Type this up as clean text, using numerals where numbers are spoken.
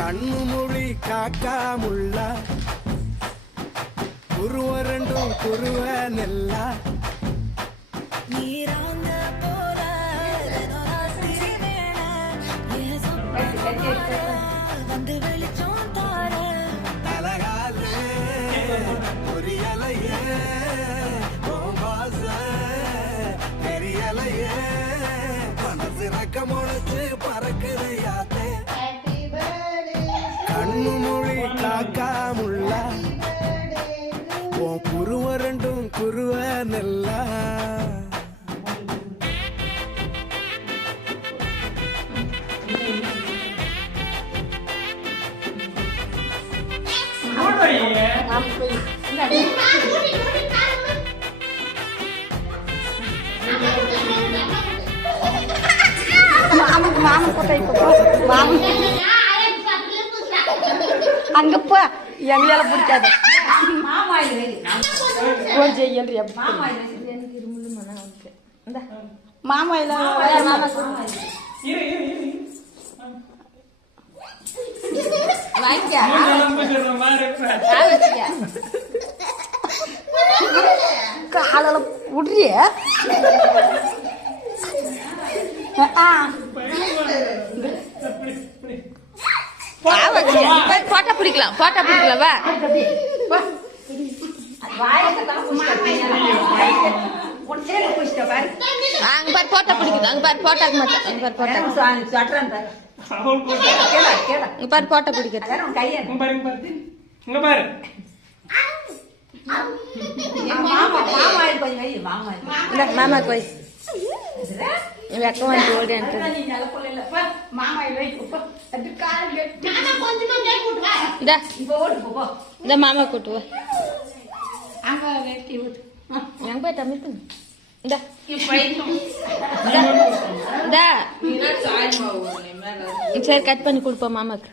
கண்ணு மொழி காக்காமுள்ள குருவ ரெண்டும் குருவ நெல்லா வந்து வெளிச்சம் தார தலகால பொரியலைய பாச பெரியலைய மனசு ரக்க முளைச்சு பறக்குதையாத்தே கண்ணு மொழி காக்காமுள்ள உன் குருவ ரெண்டும் குருவ நெல்லா மாமன் போட்டோ அங்க போ எங்களால பிடிக்காது மாமாயில காலையில விட்றிய போட்டா பிடிக்கலாம் வா அங்க பாரு போட்டா பிடிக்குது அங்க பாரு போட்டாக்கு மாட்டேன் அங்க பாரு போட்டா இங்க பாரு போட்டா பிடிக்கிறது மாமா போய் வெக்கம் வந்து ஓடி இந்த மாமா கூட்டுவா எங்க போயிட்டா மித்து சரி கட் பண்ணி கொடுப்போம் மாமாக்கு